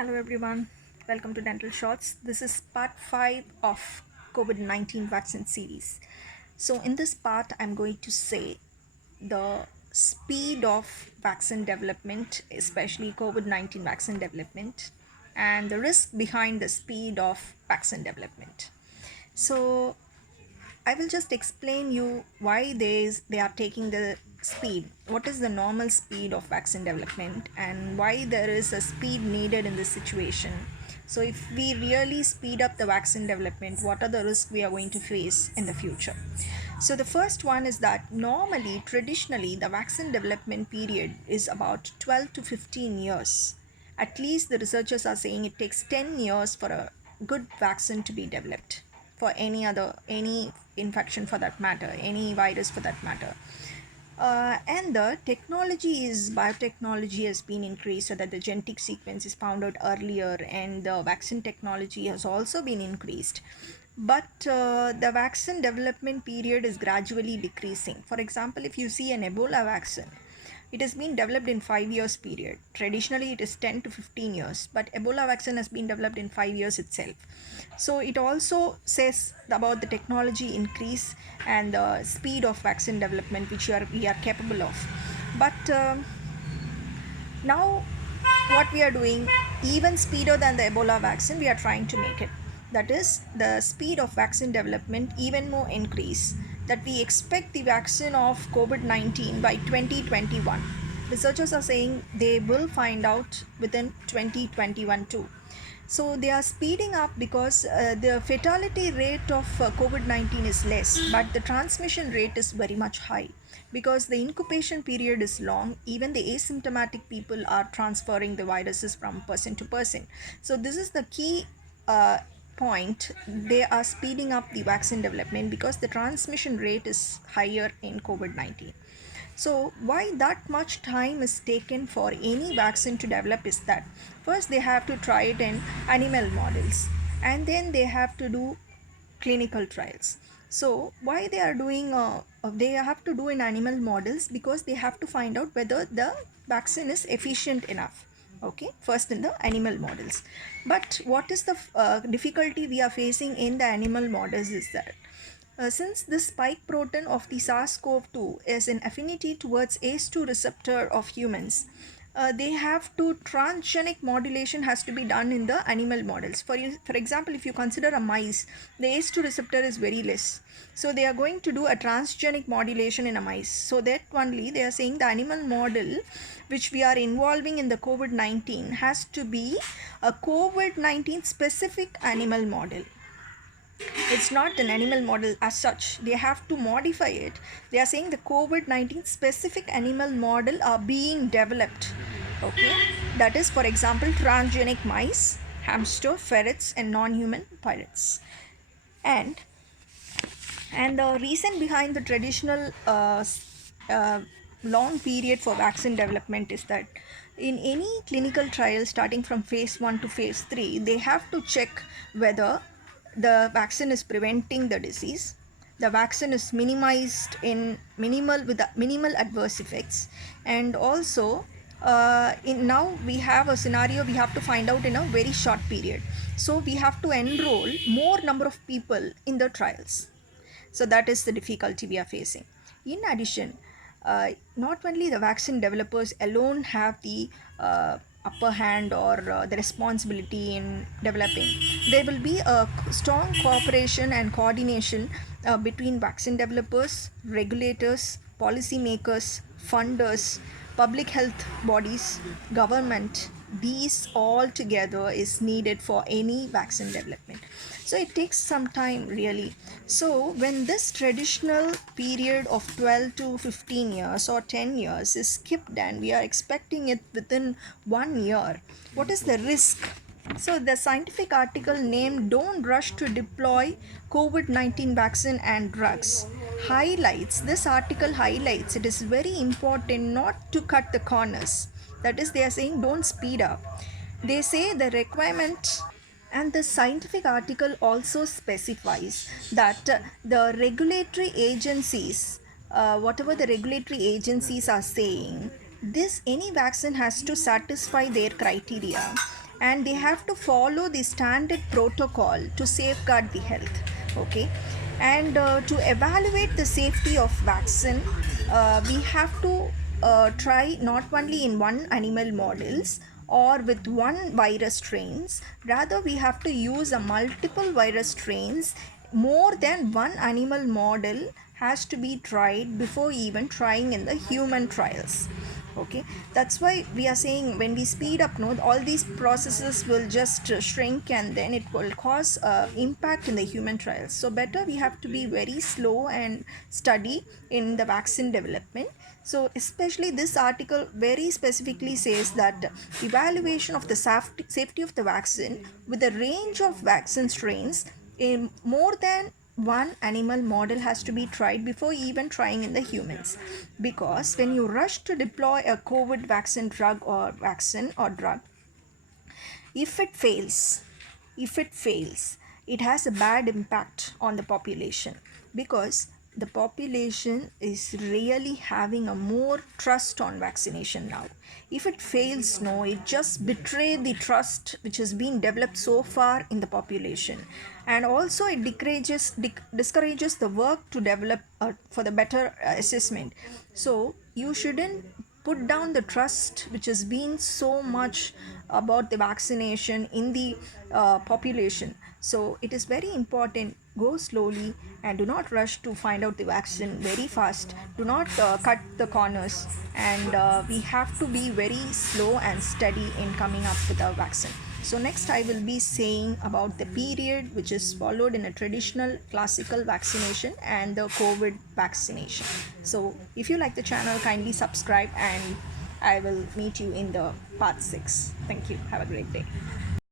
Hello everyone, welcome to Dental Shots. This is part 5 of COVID-19 vaccine series. So in this part I'm going to say the speed of vaccine development, especially COVID-19 vaccine development, and the risk behind the speed of vaccine development. So I will just explain you why they are taking the speed. What is the normal speed of vaccine development and why there is a speed needed in this situation. So if we really speed up the vaccine development, what are the risks we are going to face in the future? So the first one is that normally, traditionally, the vaccine development period is about 12 to 15 years. At least the researchers are saying it takes 10 years for a good vaccine to be developed for any infection for that matter, any virus for that matter. And the technology is biotechnology has been increased so that the genetic sequence is found out earlier, and the vaccine technology has also been increased. But the vaccine development period is gradually decreasing. For example, if you see an Ebola vaccine, it has been developed in 5 years period. Traditionally, it is 10 to 15 years, but Ebola vaccine has been developed in 5 years itself. So it also says about the technology increase and the speed of vaccine development which we are capable of. But now what we are doing, even speeder than the Ebola vaccine, we are trying to make it. That is the speed of vaccine development even more increase, that we expect the vaccine of COVID-19 by 2021. Researchers are saying they will find out within 2021 too. So they are speeding up because the fatality rate of COVID-19 is less, but the transmission rate is very much high because the incubation period is long. Even the asymptomatic people are transferring the viruses from person to person. So this is the key point. They are speeding up the vaccine development because the transmission rate is higher in COVID-19. So why that much time is taken for any vaccine to develop is that first they have to try it in animal models, and then they have to do clinical trials. So why they are doing they have to do in animal models because they have to find out whether the vaccine is efficient enough. Okay, first in the animal models. But what is the difficulty we are facing in the animal models is that since the spike protein of the SARS-CoV-2 is an affinity towards ACE2 receptor of humans, they have to transgenic modulation has to be done in the animal models. For example, if you consider a mice, the ACE2 receptor is very less. So they are going to do a transgenic modulation in a mice. So that only they are saying the animal model which we are involving in the COVID-19 has to be a COVID-19 specific animal model. It's not an animal model as such. They have to modify it. They are saying the COVID-19 specific animal model are being developed. Okay, that is, for example, transgenic mice, hamster, ferrets, and non-human primates. And the reason behind the traditional long period for vaccine development is that in any clinical trial starting from phase 1 to phase 3, they have to check whether the vaccine is preventing the disease, the vaccine is minimized in minimal with minimal adverse effects, and also in now we have a scenario we have to find out in a very short period, so we have to enroll more number of people in the trials. So that is the difficulty we are facing. In addition, not only the vaccine developers alone have the upper hand or the responsibility in developing. There will be a strong cooperation and coordination between vaccine developers, regulators, policymakers, funders, public health bodies, government. These all together is needed for any vaccine development. So it takes some time really. So when this traditional period of 12 to 15 years or 10 years is skipped and we are expecting it within 1 year, what is the risk? So the scientific article named "Don't Rush to Deploy COVID-19 Vaccine and Drugs" highlights, this article highlights it is very important not to cut the corners. That is, they are saying don't speed up. They say the requirement, and the scientific article also specifies that the regulatory agencies, whatever the regulatory agencies are saying, this any vaccine has to satisfy their criteria, and they have to follow the standard protocol to safeguard the health. Okay, and to evaluate the safety of vaccine, we have to try not only in one animal models or with one virus strains, rather we have to use a multiple virus strains. More than one animal model has to be tried before even trying in the human trials. Okay, that's why we are saying when we speed up, no, all these processes will just shrink, and then it will cause impact in the human trials. So better we have to be very slow and study in the vaccine development. So especially this article very specifically says that evaluation of the safety of the vaccine with a range of vaccine strains in more than one animal model has to be tried before even trying in the humans. Because when you rush to deploy a COVID vaccine or drug, if it fails, it has a bad impact on the population, because the population is really having a more trust on vaccination now. If it fails, no, it just betray the trust which has been developed so far in the population, and also it discourages the work to develop for the better assessment. So you shouldn't put down the trust which has been so much about the vaccination in the population. So it is very important, go slowly and do not rush to find out the vaccine very fast. Do not cut the corners, and we have to be very slow and steady in coming up with a vaccine. So next I will be saying about the period which is followed in a traditional classical vaccination and the COVID vaccination. So if you like the channel, kindly subscribe, and I will meet you in the part 6. Thank you. Have a great day.